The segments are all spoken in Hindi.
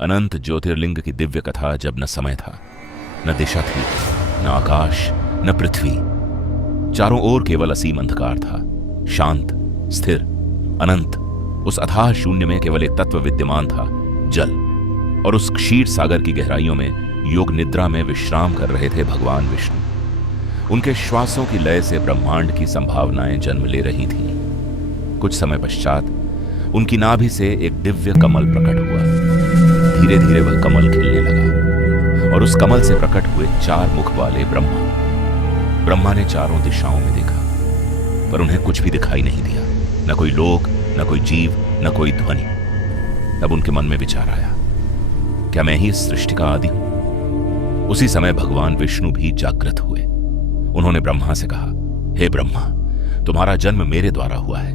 अनंत ज्योतिर्लिंग की दिव्य कथा जब न समय था, न दिशा थी, न आकाश, न पृथ्वी। चारों ओर केवल असीम अंधकार था, शांत, स्थिर, अनंत। उस अथाह शून्य में केवल एक तत्व विद्यमान था, जल। और उस क्षीर सागर की गहराइयों में योग निद्रा में विश्राम कर रहे थे भगवान विष्णु। उनके श्वासों की लय से ब्रह्मांड की संभावनाएं जन्म ले रही थीं। कुछ समय पश्चात उनकी नाभि से एक दिव्य कमल प्रकट हुआ। धीरे धीरे वह कमल खिलने लगा और उस कमल से प्रकट हुए 4 मुख वाले ब्रह्मा ने चारों दिशाओं में देखा, पर उन्हें कुछ भी दिखाई नहीं दिया। न कोई लोक, न कोई जीव, न कोई ध्वनि। तब उनके मन में विचार आया, क्या मैं ही इस सृष्टि का आदि हूं? उसी समय भगवान विष्णु भी जागृत हुए। उन्होंने ब्रह्मा से कहा, हे ब्रह्मा, तुम्हारा जन्म मेरे द्वारा हुआ है,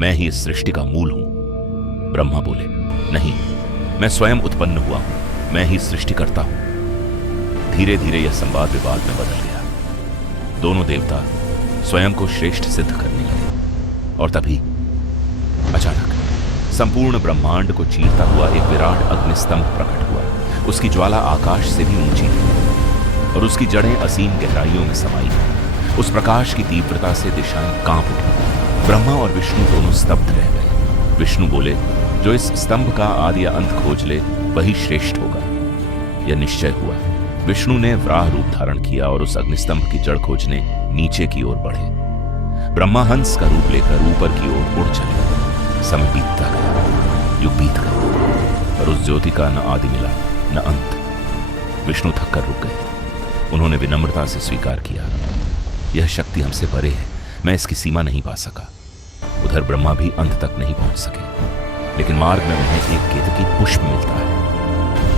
मैं ही इस सृष्टि का मूल हूं। ब्रह्मा बोले, नहीं, मैं स्वयं उत्पन्न हुआ हूं, मैं ही सृष्टि करता हूं। धीरे धीरे यह संवाद विवाद में बदल गया। दोनों देवता स्वयं को श्रेष्ठ सिद्ध करने लगे। और तभी अचानक संपूर्ण ब्रह्मांड को चीरता हुआ एक विराट अग्निस्तंभ प्रकट हुआ। उसकी ज्वाला आकाश से भी ऊंची थी और उसकी जड़ें असीम गहराइयों में समाई थीं। उस प्रकाश की तीव्रता से दिशाएं कांप उठी। ब्रह्मा और विष्णु दोनों स्तब्ध रह गए। विष्णु बोले, जो इस स्तंभ का आदि या अंत खोज ले वही श्रेष्ठ होगा। यह निश्चय हुआ। विष्णु ने वराह रूप धारण किया और उस अग्निस्तंभ की जड़ खोजने नीचे की ओर बढ़े। ब्रह्मा हंस का रूप लेकर ऊपर की ओर उड़ चले। समय बीतता गया, युग बीत गए और उस ज्योति का न आदि मिला न अंत। विष्णु थक कर रुक गए। उन्होंने विनम्रता से स्वीकार किया, यह शक्ति हमसे परे है, मैं इसकी सीमा नहीं पा सका। उधर ब्रह्मा भी अंत तक नहीं पहुंच सके, लेकिन मार्ग में उन्हें एक केतकी पुष्प मिलता है।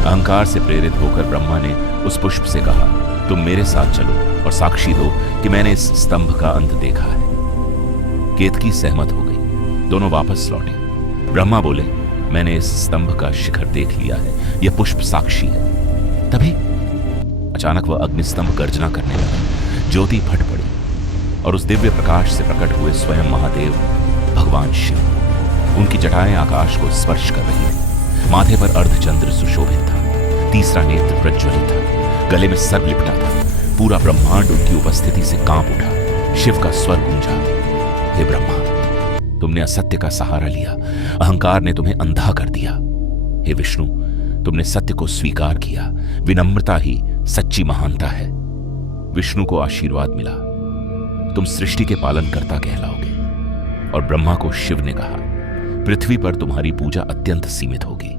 अहंकार से प्रेरित होकर ब्रह्मा ने उस पुष्प से कहा, तुम मेरे साथ चलो और साक्षी दो कि मैंने इस स्तंभ का अंत देखा है। केतकी सहमत हो गई। दोनों वापस लौटे। ब्रह्मा बोले, मैंने इस स्तंभ का शिखर देख लिया है, यह पुष्प साक्षी है। तभी अचानक वह अग्निस्तंभ गर्जना करने लगा। ज्योति फट पड़ी और उस दिव्य प्रकाश से प्रकट हुए स्वयं महादेव भगवान शिव। उनकी जटाएं आकाश को स्पर्श कर रही थी। माथे पर अर्धचंद्र सुशोभित था, तीसरा नेत्र प्रज्वलित था, गले में सर्प लिपटा था। पूरा ब्रह्मांड उनकी उपस्थिति से कांप उठा। शिव का स्वर गूंजा, हे ब्रह्मा, तुमने असत्य का सहारा लिया, अहंकार ने तुम्हें अंधा कर दिया। हे विष्णु, तुमने सत्य को स्वीकार किया, विनम्रता ही सच्ची महानता है। विष्णु को आशीर्वाद मिला, तुम सृष्टि के पालनकर्ता कहलाओगे। और ब्रह्मा को शिव ने कहा, पृथ्वी पर तुम्हारी पूजा अत्यंत सीमित होगी।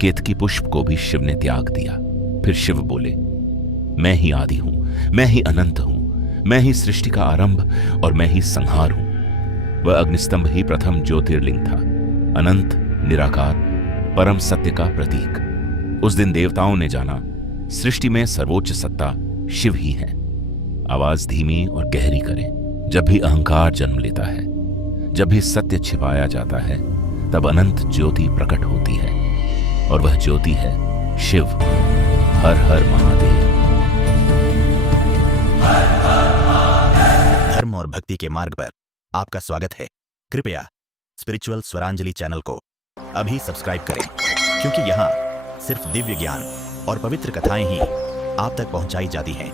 केतकी पुष्प को भी शिव ने त्याग दिया। फिर शिव बोले, मैं ही आदि हूं, मैं ही अनंत हूं, मैं ही सृष्टि का आरंभ और मैं ही संहार हूं। वह अग्निस्तंभ ही प्रथम ज्योतिर्लिंग था, अनंत, निराकार, परम सत्य का प्रतीक। उस दिन देवताओं ने जाना, सृष्टि में सर्वोच्च सत्ता शिव ही है। आवाज धीमी और गहरी करें। जब भी अहंकार जन्म लेता है, जब भी सत्य छिपाया जाता है, तब अनंत ज्योति प्रकट होती है और वह ज्योति है शिव। हर हर महादेव। धर्म और भक्ति के मार्ग पर आपका स्वागत है। कृपया स्पिरिचुअल स्वरांजलि चैनल को अभी सब्सक्राइब करें, क्योंकि यहाँ सिर्फ दिव्य ज्ञान और पवित्र कथाएं ही आप तक पहुंचाई जाती हैं।